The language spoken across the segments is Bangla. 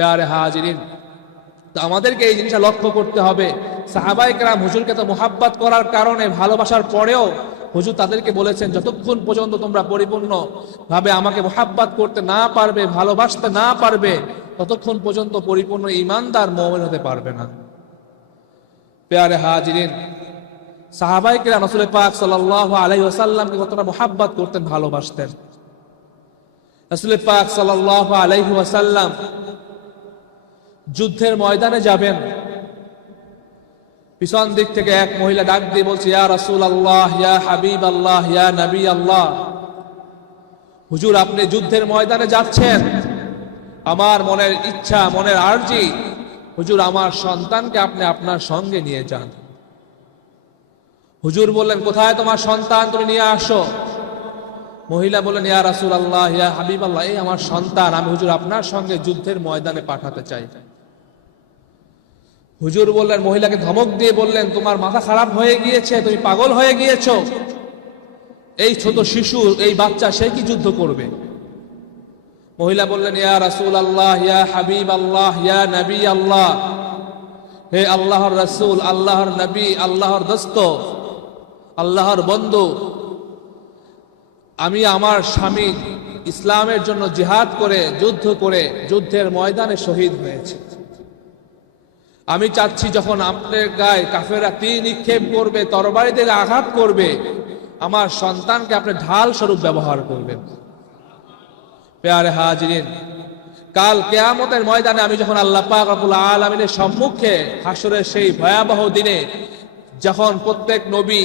প্যারে হাজিরিন, তো আমাদেরকে এই জিনিসটা লক্ষ্য করতে হবে। সাহাবায়ে কেরাম হুজুরকে তো মুহাব্বত করার কারণে, ভালোবাসার পরেও হুজুর তাদেরকে বলেছেন, যতক্ষণ পর্যন্ত তোমরা পরিপূর্ণ ভাবে আমাকে মুহাব্বত করতে না পারবে, ভালোবাসতে না পারবে, ততক্ষণ পর্যন্ত পরিপূর্ণ ঈমানদার মুমিন হতে পারবে না। প্যারে হাজিরিন, সাহাবায়ে কেরাম রাসূল পাক সাল্লাল্লাহু আলাইহি ওয়াসাল্লামকে কতটা মুহাব্বত করতেন, ভালোবাসতেন। রাসূল পাক সাল্লাল্লাহু আলাইহি ওয়াসাল্লাম যুদ্ধের ময়দানে যাবেন, পিছন দিক থেকে এক মহিলা ডাক দিয়ে বলছে, ইয়া রাসূলুল্লাহ, ইয়া হাবিবাল্লাহ, ইয়া নবী আল্লাহ, হুজুর আপনি যুদ্ধের ময়দানে যাচ্ছেন, আমার মনের ইচ্ছা, মনের আরজি, হুজুর আমার সন্তানকে আপনি আপনার সঙ্গে নিয়ে যান। হুজুর বললেন, কোথায় তোমার সন্তান, তুমি নিয়ে আসো। মহিলা বললেন, ইয়া রাসূলুল্লাহ, ইয়া হাবিবাল্লাহ, এই আমার সন্তান, আমি হুজুর আপনার সঙ্গে যুদ্ধের ময়দানে পাঠাতে চাই। হুজুর বললেন, মহিলাকে ধমক দিয়ে বললেন, তোমার মাথা খারাপ হয়ে গিয়েছে, তুমি পাগল হয়ে গিয়েছো, এই ছোট শিশু, এই বাচ্চা, সে কি যুদ্ধ করবে? মহিলা বললেন, ইয়া রাসূলুল্লাহ, ইয়া হাবিবাল্লাহ, ইয়া নবী আল্লাহ, হে আল্লাহর রাসূল, আল্লাহর নবী, আল্লাহর দোস্ত, আল্লাহর বন্ধু, আমি আমার স্বামী ইসলামের জন্য জিহাদ করে, যুদ্ধ করে, যুদ্ধের ময়দানে শহীদ হয়েছে। আমি চাচ্ছি যখন আপনার গায়ে কাফেররা তীর নিক্ষেপ করবে, তরবারি দিয়ে আঘাত করবে, আমার সন্তানকে আপনি ঢাল স্বরূপ ব্যবহার করবেন। প্যারে হাজিরিন, কাল কিয়ামতের ময়দানে আমি যখন আল্লাহ পাক রব্বুল আলামিনের সম্মুখে, হাসরের সেই ভয়াবহ দিনে, যখন প্রত্যেক নবী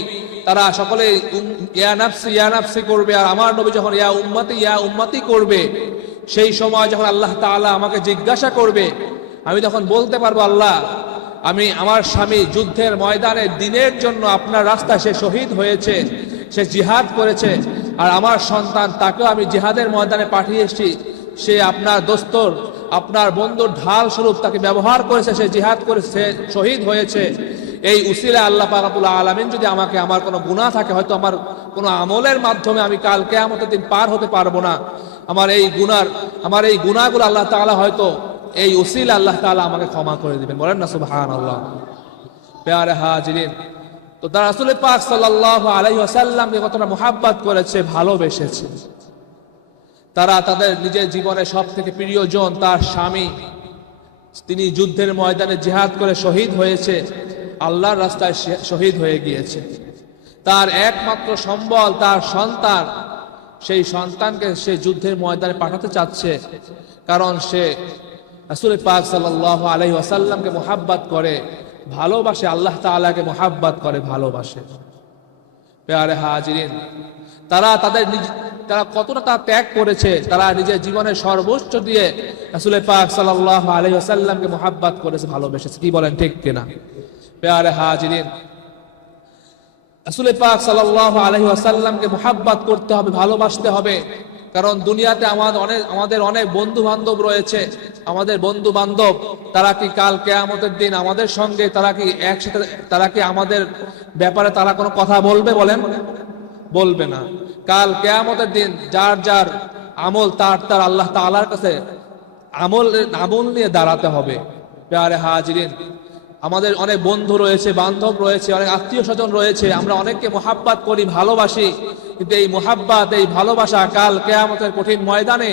তারা সকলে ইয়া নাফসি, ইয়া নাফসি করবে, আর আমার নবী যখন ইয়া উম্মতি, ইয়া উম্মতি করবে, সেই সময় যখন আল্লাহ তাআলা আমাকে জিজ্ঞাসা করবে, আমি তখন বলতে পারবো, আল্লাহ, আমি আমার স্বামী যুদ্ধের ময়দানে দিনের জন্য আপনার রাস্তায় সে শহীদ হয়েছে, সে জিহাদ করেছে, আর আমার সন্তান, তাকেও আমি জিহাদের ময়দানে পাঠিয়েছি, সে আপনার দোস্তর, আপনার বন্ধুর ঢাল স্বরূপ তাকে ব্যবহার করেছে, সে জিহাদ করেছে, শহীদ হয়েছে। এই উসিলা আল্লাহ পাক রব্বুল আলামিন যদি আমাকে, আমার কোনো গুনাহ থাকে, হয়তো আমার কোনো আমলের মাধ্যমে আমি কাল কিয়ামতের দিন পার হতে পারবো না, আমার এই গুনাহগুলো আল্লাহ তাআলা হয়তো এই উসিলা আল্লাহ তাআলা আমাকে ক্ষমা করে দিবেন। বলেন না সুবহানাল্লাহ। প্যারে হাজিরিন, তো তারা রাসূল পাক সাল্লাল্লাহু আলাইহি ওয়াসাল্লামকে কতটা মুহাব্বত করেছে, ভালোবেসেছে। তারা তাদের নিজের জীবনের সব থেকে প্রিয়জন, তার স্বামী, তিনি যুদ্ধের ময়দানে জিহাদ করে শহীদ হয়েছে, আল্লাহর রাস্তায় শহীদ হয়ে গিয়েছে। তার একমাত্র সম্বল তার সন্তান, সেই সন্তানকে সে যুদ্ধের ময়দানে পাঠাতে চাচ্ছে, কারণ সে রাসূল পাক সাল্লাল্লাহু আলাইহি ওয়াসাল্লামকে মুহাব্বত করে, ভালোবাসে, আল্লাহ তাআলাকে মুহাব্বত করে, ভালোবাসে। প্যারে হাজিরিন, তারা কতটা ত্যাগ করেছে, তারা নিজের জীবনের সর্বোচ্চ দিয়ে রাসূল পাক সাল্লাল্লাহু আলাইহি ওয়াসাল্লামকে মুহাব্বত করেছে, ভালোবেসেছে। কি বলেন, ঠিক কিনা? প্যারে হাজিরিন, রাসূল পাক সাল্লাল্লাহু আলাইহি ওয়াসাল্লামকে মুহাব্বত করতে হবে, ভালোবাসতে হবে, কারণ দুনিয়াতে আমাদের অনেক বন্ধু বান্ধব রয়েছে। আমাদের বন্ধু বান্ধব তারা কি কাল কিয়ামতের দিন আমাদের সঙ্গে, তারা কি একসাথে, তারা কি আমাদের ব্যাপারে তারা কোনো কথা বলবে? বলেন, বলবে না। কাল কিয়ামতের দিন যার যার আমল তার আল্লাহ তাআলার কাছে আমল নিয়ে দাঁড়াতে হবে। প্যারে হাজিরিন, আমাদের অনেক বন্ধু রয়েছে, বান্ধব রয়েছে, অনেক আত্মীয় স্বজন রয়েছে, আমরা অনেককে মুহাব্বত করি, ভালোবাসি, কিন্তু এই মুহাব্বত, এই ভালোবাসা কাল কিয়ামতের কঠিন ময়দানে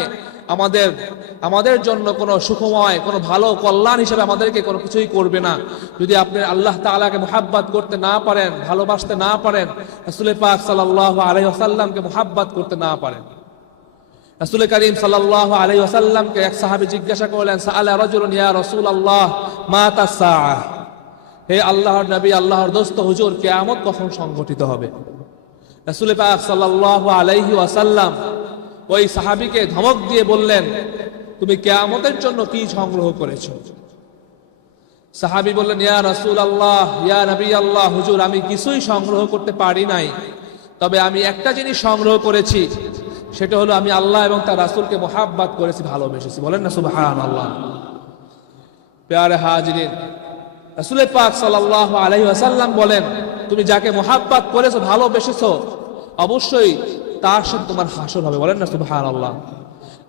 আমাদের জন্য কোনো সুখময়, কোনো ভালো কল্যাণ হিসেবে আমাদেরকে কোনো কিছুই করবে না। যদি আপনি আল্লাহ তাআলাকে মুহাব্বত করতে না পারেন, ভালোবাসতে না পারেন, রাসূল পাক সাল্লাল্লাহু আলাইহি ওয়াসাল্লামকে মুহাব্বত করতে না পারেন। রাসূল করিম সাল্লাল্লাহু আলাইহি ওয়াসাল্লামকে এক সাহাবী জিজ্ঞাসা করলেন, সাআলা রাজুলুন ইয়া রাসূলুল্লাহ মাতা সাআহ, হে আল্লাহর নবী, আল্লাহর দোস্ত, হুজুর কিয়ামত কখন সংঘটিত হবে? রাসূল পাক সাল্লাল্লাহু আলাইহি ওয়াসাল্লাম ওই সাহাবীকে ধমক দিয়ে বললেন, তুমি কিয়ামতের জন্য কি সংগ্রহ করেছো? সাহাবী বললেন, ইয়া রাসূলুল্লাহ, ইয়া নবী আল্লাহ, হুজুর আমি কিছুই সংগ্রহ করতে পারি নাই, তবে আমি একটা জিনিস সংগ্রহ করেছি, সেটা হলো আমি আল্লাহ এবং তার রাসূলকে মুহাব্বত করেছি, ভালোবেসেছি। বলেন না সুবহানাল্লাহ। প্যারে হাজিরিন, রাসূল পাক সাল্লাল্লাহু আলাইহি ওয়াসাল্লাম বলেন, তুমি যাকে মুহাব্বত করেছো, ভালোবেসেছো, অবশ্যই তার সাথে তোমার হাসর হবে। বলেন না সুবহানাল্লাহ।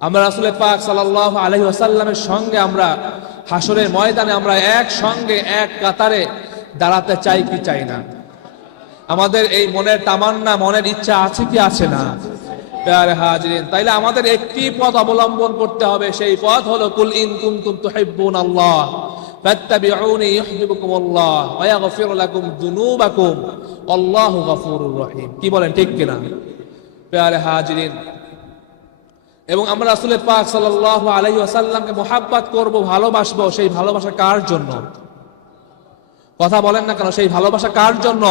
আমরা রাসূল পাক সাল্লাল্লাহু আলাইহি ওয়াসাল্লামের সঙ্গে আমরা হাসরের ময়দানে আমরা এক সঙ্গে এক কাতারে দাঁড়াতে চাই কি চাই না? আমাদের এই মনের তামান্না, মনের ইচ্ছা আছে কি আছে না? প্যারে হাজিরিন, তাইলে আমাদের একটি পথ অবলম্বন করতে হবে, সেই পথ হলো কুল ইন কুনতুম তুহিব্বুনাল্লাহ ফাত্তাবিউনি ইউহিব্বুকুমুল্লাহ ওয়া ইয়াগফির লাকুম যুনুবাকুম আল্লাহু গফুরুর রহিম। কি বলেন, ঠিক কিনা? প্যারে হাজিরিন, এবং আমরা রাসূল পাক সাল্লাল্লাহু আলাইহি ওয়াসাল্লামকে মুহাব্বত করব, ভালোবাসবো। সেই ভালোবাসা কার জন্য? কথা বলেন না কেন? সেই ভালোবাসা কার জন্য?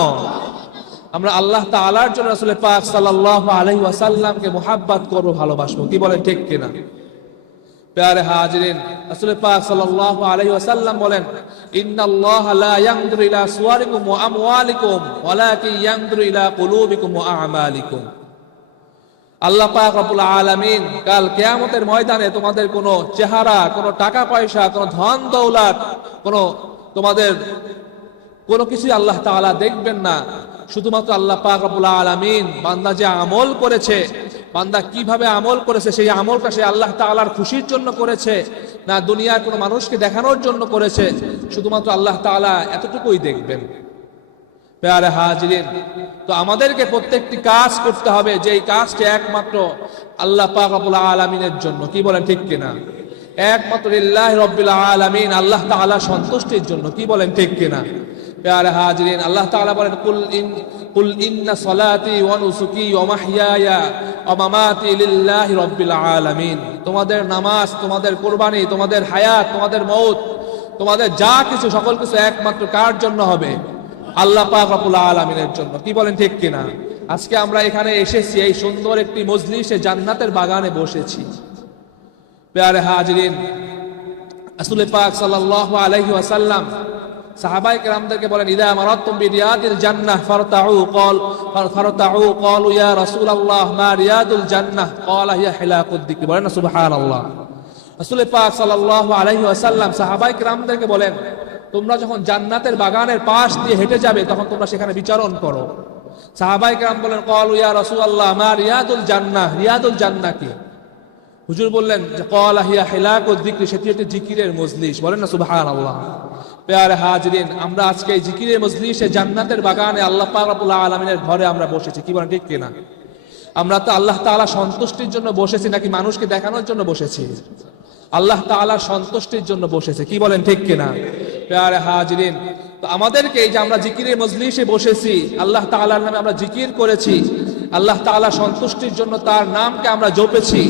আমরা আল্লাহ তাআলার জন্য রাসূল পাক সাল্লাল্লাহু আলাইহি ওয়াসাল্লামকে মুহাব্বত করব, ভালোবাসবো। কি বলেন, ঠিক কিনা? প্যারে হাজিরিন, রাসূল পাক সাল্লাল্লাহু আলাইহি ওয়াসাল্লাম বলেন, ইন্নাল্লাহা লা ইয়ানজুরু ইলা সুওয়ারিকুম ওয়া আমওয়ালিকুম ওয়ালাকিন ইয়ানজুরু ইলা কুলুবিকুম ওয়া আ'মালিকুম। আল্লাহ পাক রব্বুল আলামিন কাল কিয়ামতের ময়দানে তোমাদের কোনো চেহারা, কোনো টাকা পয়সা, কোনো ধন দৌলত, তোমাদের কোনো কিছুই আল্লাহ তাআলা দেখবেন না। শুধুমাত্র আল্লাহ পাক রব্বুল আলামিন বান্দা যে আমল করেছে, বান্দা কিভাবে আমল করেছে, সেই আমলটা সে আল্লাহ তাআলার খুশির জন্য করেছে না দুনিয়ার কোনো মানুষকে দেখানোর জন্য করেছে, শুধুমাত্র আল্লাহ তাআলা এতটুকুই দেখবেন। প্যারে হাজিরিন, তো আমাদেরকে প্রত্যেকটি কাজ করতে হবে যেই কাজটি একমাত্র আল্লাহ পাক রব্বুল আলামিনের জন্য। কি বলেন, ঠিক কিনা? একমাত্র লিল্লাহি রাব্বিল আলামিন, আল্লাহ তাআলা সন্তুষ্টির জন্য। কি বলেন, ঠিক কিনা? প্যারে হাজিরিন, আল্লাহ তাআলা বলেন, কুল ইন্না সলাতি ওয়া নুসুকি ওয়া মাহইয়ায়া ওয়া মামাতি লিল্লাহি রাব্বিল আলামিন। তোমাদের নামাজ, তোমাদের কুরবানি, তোমাদের হায়াত, তোমাদের মওত, তোমাদের যা কিছু, সকল কিছু একমাত্র কার জন্য হবে? আল্লাহ পাক রব্বুল আলামিনের জন্য। কি বলেন, ঠিক কিনা? আজকে আমরা এখানে এসেছি, এই সুন্দর একটি মজলিসে, জান্নাতের বাগানে বসেছি। প্যারে হাজিরিন, রাসূল পাক সাল্লাল্লাহু আলাইহি ওয়াসাল্লাম সাহাবায়ে কেরামদেরকে বলেন, ইদা মারাতুম বিরিয়াদিল জান্নাহ ফারতাউ ক্বালু ইয়া রাসূলুল্লাহ মা রিয়াদুল জান্নাহ ক্বালা হিয়া হিলাকুদ যিকর। বলেন না সুবহানাল্লাহ। রাসূল পাক সাল্লাল্লাহু আলাইহি ওয়াসাল্লাম সাহাবায়ে কেরামদেরকে বলেন, তোমরা যখন জান্নাতের বাগানের পাশ দিয়ে হেঁটে যাবে তখন তোমরা সেখানে বিচরণ করো। সাহাবায়ে কেরাম বলেন, ক্বালু ইয়া রাসূলুল্লাহ মা রিয়াদুল জান্নাহ, রিয়াদুল জান্নাহ কি? হুজুর বললেন যে ক্বালা হিয়া হিলাকুদ যিকর, সেটি একটি জিকিরের মজলিস। বলেন না সুবহানাল্লাহ। প্যারে হাজিরিন, আমরা আজকে এই জিকিরের মজলিসে, জান্নাতের বাগানে, আল্লাহ পাক রব্বুল আলামিনের ঘরে আমরা বসেছি। কি বলেন, ঠিক কিনা? আমরা তো আল্লাহ তাআলা সন্তুষ্টির জন্য বসেছি নাকি মানুষকে দেখানোর জন্য বসেছি? আল্লাহ তাআলা সন্তুষ্টির জন্য বসেছে। কি বলেন, ঠিক কিনা? প্যারে হাজিরিন, তো আমাদেরকে এই যে আমরা জিকিরের মজলিসে বসেছি, আল্লাহ তাআলার নামে আমরা জিকির করেছি, আল্লাহ তাআলা সন্তুষ্টির জন্য তার নামকে আমরা জপেছি,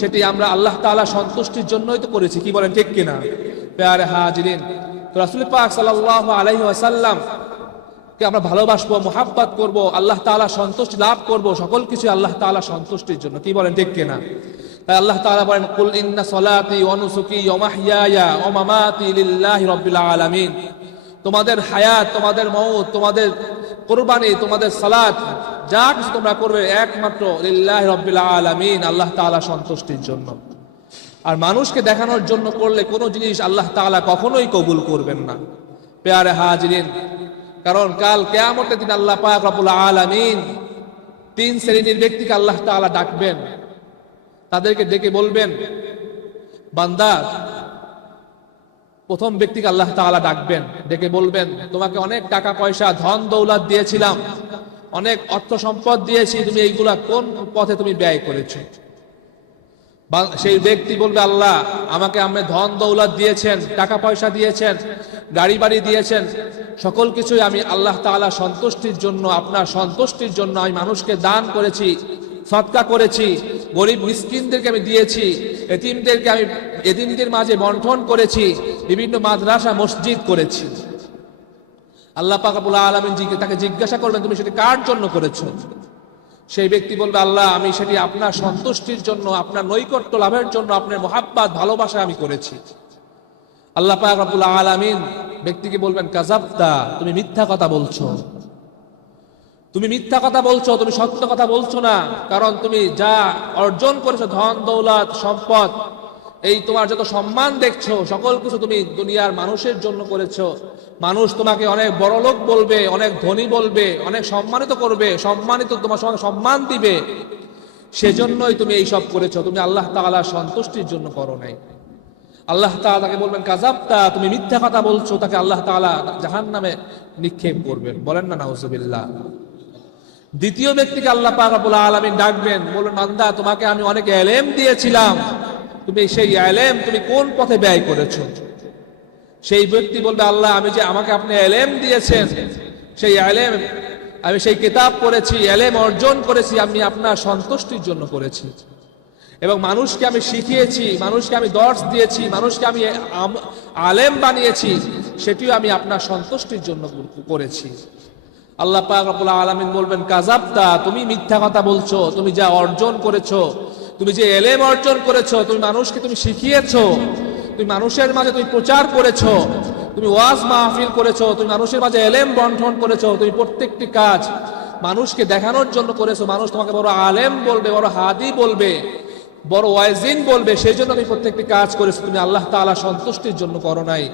সেটি আমরা আল্লাহ তাআলা সন্তুষ্টির জন্যই তো করেছি। কি বলেন, ঠিক কিনা? প্যারে হাজিরিন, তো রাসূল পাক সাল্লাল্লাহু আলাইহি ওয়াসাল্লাম কে আমরা ভালোবাসবো, মুহাব্বত করব, আল্লাহ তাআলা সন্তুষ্টি লাভ করব, সকল কিছু আল্লাহ তাআলা সন্তুষ্টির জন্য। কি বলেন, ঠিক কিনা? তাই আল্লাহ তাআলা বলেন, কুল ইন্না সলাতি ওয়া নুসুকি ওয়া মাহইয়ায়া ওয়া মামাতি লিল্লাহি রাব্বিল আলামিন। তোমাদের হায়াত, তোমাদের মওত, তোমাদের কুরবানি, তোমাদের সালাত, যা কিছু তোমরা করবে একমাত্র লিল্লাহি রাব্বিল আলামিন, আল্লাহ তাআলা সন্তুষ্টির জন্য। আর মানুষকে দেখানোর জন্য করলে কোনো জিনিস আল্লাহ তাআলা কখনোই কবুল করবেন না। প্যারে হাজিরিন, কারণ কাল কিয়ামতের দিন আল্লাহ পাক রব্বুল আলামিন তিন শ্রেণীর ব্যক্তিকে আল্লাহ তাআলা ডাকবেন। তাদেরকে ডেকে বলবেন, বান্দা, প্রথম ব্যক্তিকে আল্লাহ তাআলা ডাকবেন, ডেকে বলবেন, তোমাকে অনেক টাকা পয়সা, ধন দৌলত দিয়েছিলাম, অনেক অর্থ সম্পদ দিয়েছি, তুমি এইগুলা কোন পথে তুমি ব্যয় করেছো? সেই ব্যক্তি বলবে, আল্লাহ, আমাকে আপনি ধন দৌলত দিয়েছেন, টাকা পয়সা দিয়েছেন, গাড়ি বাড়ি দিয়েছেন, সকল কিছুই আমি আল্লাহ তাআলা সন্তুষ্টির জন্য, আপনার সন্তুষ্টির জন্য আমি মানুষকে দান করেছি, সদকা করেছি, গরিব মিসকিনদেরকে আমি দিয়েছি, এতিমদেরকে আমি এতিমদের মাঝে বন্টন করেছি, বিভিন্ন মাদ্রাসা মসজিদ করেছি। আল্লাহ পাক রব্বুল আলামিন তাকে জিজ্ঞাসা করবেন, তুমি সেটি কার জন্য করেছো? সেই ব্যক্তি বলবে, আল্লাহ, আমি সেটি আপনার সন্তুষ্টির জন্য, আপনার নৈকট্য লাভের জন্য, আপনার মুহাব্বত, ভালোবাসা আমি করেছি। আল্লাহ পাক রব্বুল আলামিন ব্যক্তিকে বলবেন, কাযাবতা, তুমি মিথ্যা কথা বলছো, তুমি মিথ্যা কথা বলছো, তুমি সত্য কথা বলছো না। কারণ তুমি যা অর্জন করেছো, ধন দৌলত, সম্পদ, এই তোমার যত সম্মান দেখছো, সকল কিছু তুমি দুনিয়ার মানুষের জন্য করেছো। মানুষ তোমাকে অনেক বড় লোক বলবে, অনেক ধনী বলবে, অনেক সম্মানিত করবে, সম্মানিত তোমার সঙ্গে সম্মান দিবে, সেজন্যই তুমি এই সব করেছো, তুমি আল্লাহ তাআলার সন্তুষ্টির জন্য করো নাই। আল্লাহ তাআলা তাকে বলবেন কাযাবতা, তুমি মিথ্যা কথা বলছো। তাকে আল্লাহ তাআলা জাহান্নামে নিক্ষেপ করবেন। বলেন না নাউজুবিল্লাহ। দ্বিতীয় ব্যক্তিকে আল্লাহ পাক রব্বুল আলামিন ডাকবেন, বলবেন বান্দা তোমাকে আমি অনেক ইলম দিয়েছিলাম, তুমি সেই ইলম তুমি কোন পথে ব্যয় করেছো? সেই ব্যক্তি বলবে আল্লাহ আমি যে আমাকে আপনি ইলম দিয়েছেন, সেই ইলম আমি সেই কিতাব পড়েছি, ইলম অর্জন করেছি, আমি আপনার সন্তুষ্টির জন্য করেছি এবং মানুষকে আমি শিখিয়েছি, মানুষকে আমি দর্শ দিয়েছি, মানুষকে আমি আলেম বানিয়েছি, সেটিও আমি আপনার সন্তুষ্টির জন্য করেছি। আল্লাহ পাক রব্বুল আলামিন বলবেন কাযাবতা, তুমি মিথ্যা কথা বলছো। তুমি যা অর্জন করেছো, তুমি যে ইলম অর্জন করেছো, তুমি মানুষকে তুমি শিখিয়েছো, তুমি মানুষের মাঝে তুমি প্রচার করেছো, তুমি ওয়াজ মাহফিল করেছো, তুমি মানুষের মাঝে ইলম বন্টন করেছো, তুমি প্রত্যেকটি কাজ মানুষকে দেখানোর জন্য করেছো। মানুষ তোমাকে বড় আলেম বলবে, বড় হাদি বলবে, বড় ওয়াইজিন বলবে, সেই জন্য তুমি প্রত্যেকটি কাজ করেছো। তুমি আল্লাহ তাআলা সন্তুষ্টির জন্য করো নাই।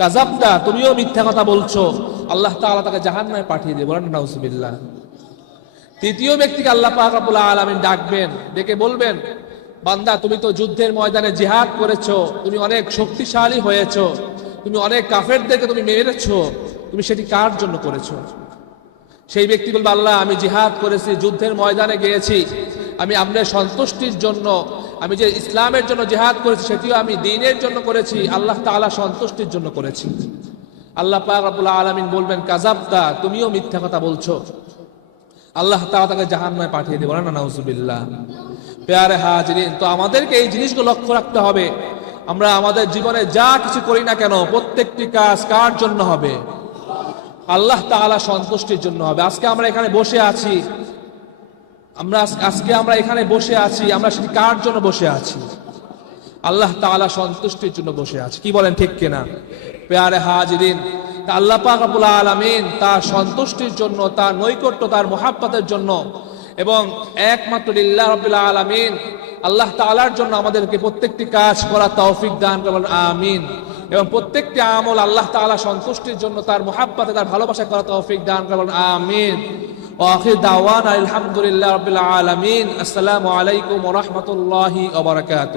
কাযাবতা, তুমিও মিথ্যা কথা বলছো। আল্লাহ তাআলা তাকে জাহান্নামে পাঠিয়ে দেবেন। বলেন নাউজুবিল্লাহ। তৃতীয় ব্যক্তিকে আল্লাহ পাক রব্বুল আলামিন ডাকবেন, ডেকে বলবেন বান্দা তুমি তো যুদ্ধের ময়দানে জিহাদ করেছো, তুমি অনেক শক্তিশালী হয়েছো, তুমি অনেক কাফেরদেরকে তুমি মেরেছো, তুমি সেটি কার জন্য করেছো? সেই ব্যক্তি বলবে আল্লাহ আমি জিহাদ করেছি, যুদ্ধের ময়দানে গিয়েছি, আমি আপনার সন্তুষ্টির জন্য, আমি যে ইসলামের জন্য জিহাদ করেছি সেটিও আমি দ্বীনের জন্য করেছি, আল্লাহ তাআলা সন্তুষ্টির জন্য করেছি। আল্লাহ পাক রব্বুল আলামিন বলবেন কাযাবতা, তুমিও মিথ্যা কথা বলছো। আল্লাহ তাআলা তাকে জাহান্নামে পাঠিয়ে দেবেন। বলেন না নাউজুবিল্লাহ। প্যারে হাজিরিন, তো আমাদেরকে এই জিনিসগুলো লক্ষ্য রাখতে হবে। আমরা আমাদের জীবনে যা কিছু করি না কেন, প্রত্যেকটি কাজ কার জন্য হবে? আল্লাহ তাআলা সন্তুষ্টির জন্য হবে। আজকে আমরা এখানে বসে আছি, আমরা এখানে বসে আছি, আমরা সেটি কার জন্য বসে আছি? আল্লাহ তাআলা সন্তুষ্টির জন্য বসে আছি। কি বলেন, ঠিক কিনা? প্যারে হাজিরিন, আল্লাহ পাক রব্বুল আলামিন তার সন্তুষ্টির জন্য, তার নৈকট্য, তার মুহাব্বতের জন্য এবং একমাত্র লিল্লাহ রাব্বিল আলামিন আল্লাহ তাআলার জন্য আমাদেরকে প্রত্যেকটি কাজ করার তৌফিক দান করুন, আমিন। এবং প্রত্যেকটি আমল আল্লাহ তাআলা সন্তুষ্টির জন্য, তার মুহাব্বতে, তার ভালোবাসা করার তৌফিক দান করুন, আমিন। ওয়া আখির দাওয়ানা আলহামদুলিল্লাহি রাব্বিল আলামিন। আসসালামু আলাইকুম ওয়া রাহমাতুল্লাহি ওয়া বারাকাতুহু।